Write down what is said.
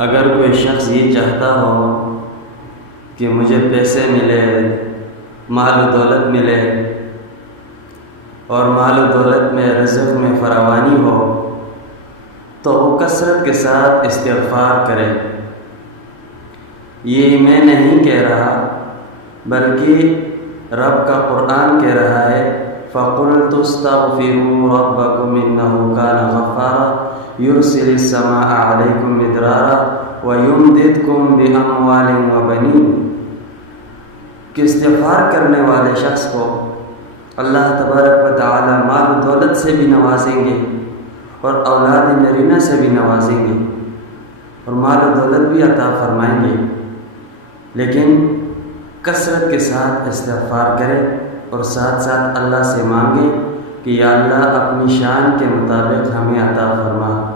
अगर कोई शख्स ये चाहता हो कि मुझे पैसे मिले, माल व दौलत मिले और माल व दौलत में रिज़्क़ में फरावानी हो, तो वो कसरत के साथ इस्तिग़फ़ार करे। ये मैं नहीं कह रहा, बल्कि रब का कुरान कह रहा है, फ़क़ुल्तु अस्तग़फ़िरू रब्बकुम इन्नहु कान गफ़्फ़ारा युरसिलिस समाअ अलैकुम मिदरारा व युमदिदकुम बिअम्वालिन व बनीन। कि इस्तिग़फ़ार करने वाले शख्स को अल्लाह तबारक व तआला माल व दौलत से भी नवाजेंगे और औलाद नरीना से भी नवाजेंगे और माल व दौलत भी अता फरमाएंगे, लेकिन कसरत के साथ इस्तिग़फ़ार करें और साथ साथ अल्लाह से मांगे कि या अल्लाह अपनी शान के मुताबिक हमें अता फरमा।